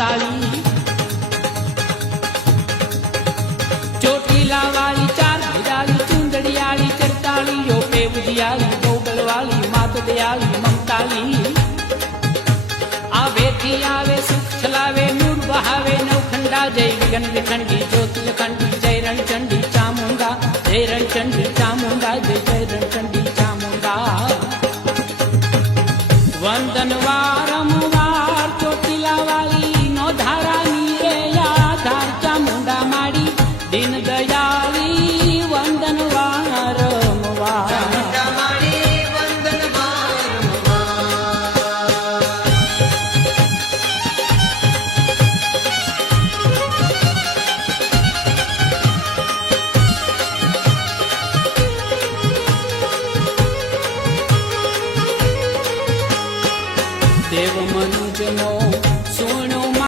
મમતાળી ચોટીલા વાળી ચાર ભીડાળી ચુંદડિયાળી ચરતાળી યોપે ઉદિયાળી ગોગલવાળી માત દયાળી મમતાળી આવેથી આવે સુખ છલાવે નૂર બહાવે નવખંડા જય વિઘન વિખંડી જ્યોતિ અખંડી જય રણચંડી ચામુંડા જય રણચંડી